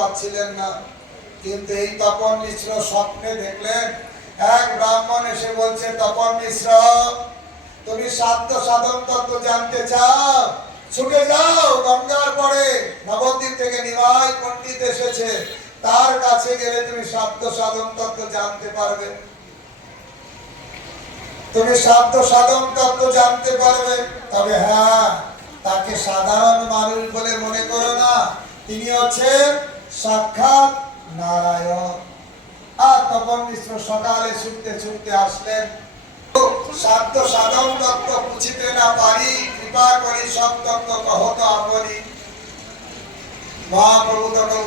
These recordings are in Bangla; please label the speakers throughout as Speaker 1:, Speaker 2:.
Speaker 1: পাচ্ছিলেন না। কিন্তু এই তপন মিশ্র স্বপ্নে দেখলেন, এক ব্রাহ্মণ এসে বলছে, তপন মিশ্র, তুমি সাধ্য সাধন তত্ত্ব জানতে চাও? ছুটে যাও গঙ্গার পরে। নবদ্বীপ থেকে নিমাই পণ্ডিত এসেছে। তার কাছে গেলে তুমি সাধ্য সাধন তত্ত্ব জানতে পারবে। তুমি সাধ্য সাধন তত্ত্ব জানতে পারবে। তবে হ্যাঁ তাকে সাধারণ মানুষ বলে মনে করো না। তিনি হচ্ছেন সাক্ষাৎ নারায়ণ। আর তপন মিশ্র সকালে ছুটতে ছুটতে আসলেন। সাধ্য সাধন তত্ত্ব বুঝিতে না পারি, কৃপা করি সব তত্ত্ব কহত আপনি। মহাপ্রভু তখন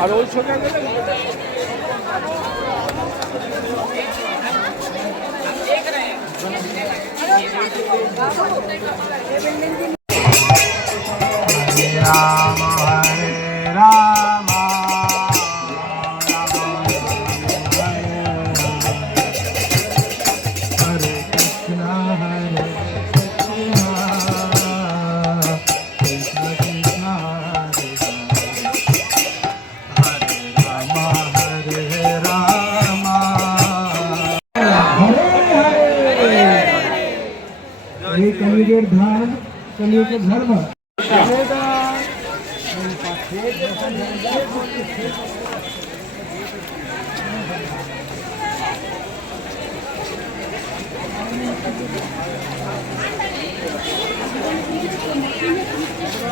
Speaker 2: আর ওই সোজা
Speaker 3: রাম कलियुग
Speaker 4: धर्म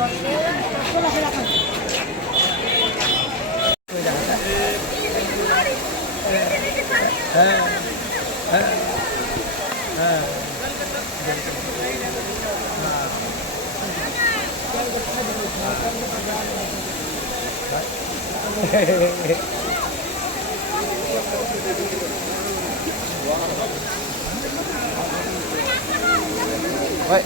Speaker 4: Thank you. はい。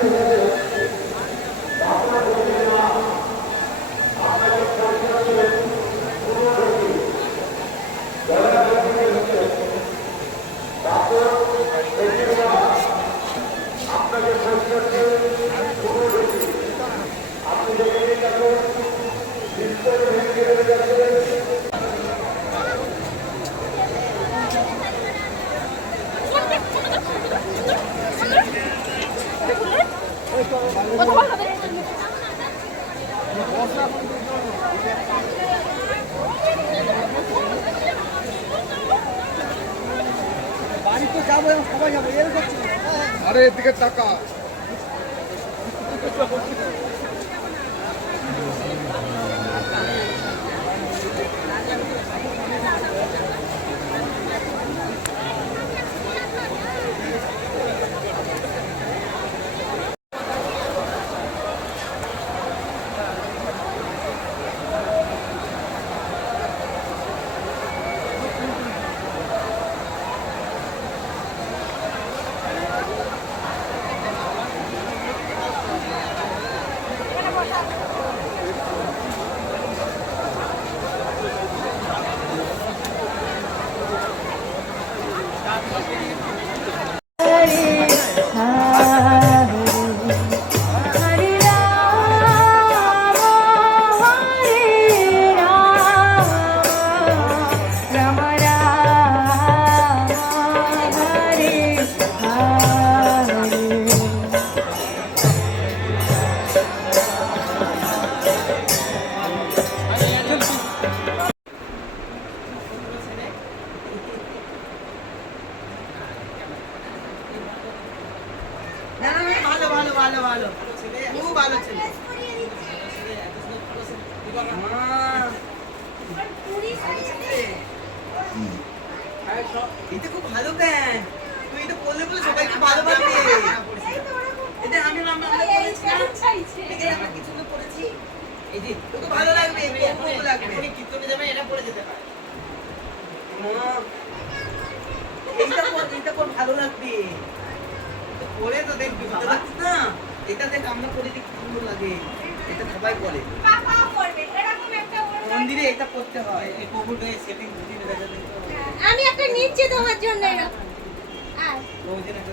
Speaker 4: Thank you.
Speaker 2: আরে এদিকে টাকা
Speaker 4: ভালো। খুব ভালো ছেলে। এটা খুব ভালো প্যান্ট তুই এটা পরলে বলে সবাই খুব ভালোবাসবে এটা আমি আমরা আমরা পরেছি না এটা আমরা কিছু তো পরেছি এই যে তোকে ভালো লাগবে ভালো লাগবে কীর্তনে যাবে এটা পরে যেতে এইটা পর এইটা পর ভালো লাগবে? পরে তো দেখবি ভালো লাগছে না? এটা দেখ আমরা করে কি সুন্দর লাগে। এটা সবাই বলে। মন্দিরে এটা করতে হয় এই কোভিড সেটিং বুঝি না দেখা
Speaker 5: আমি একটা নিচে তোমার জন্য এরকম। আর? তো
Speaker 4: একটা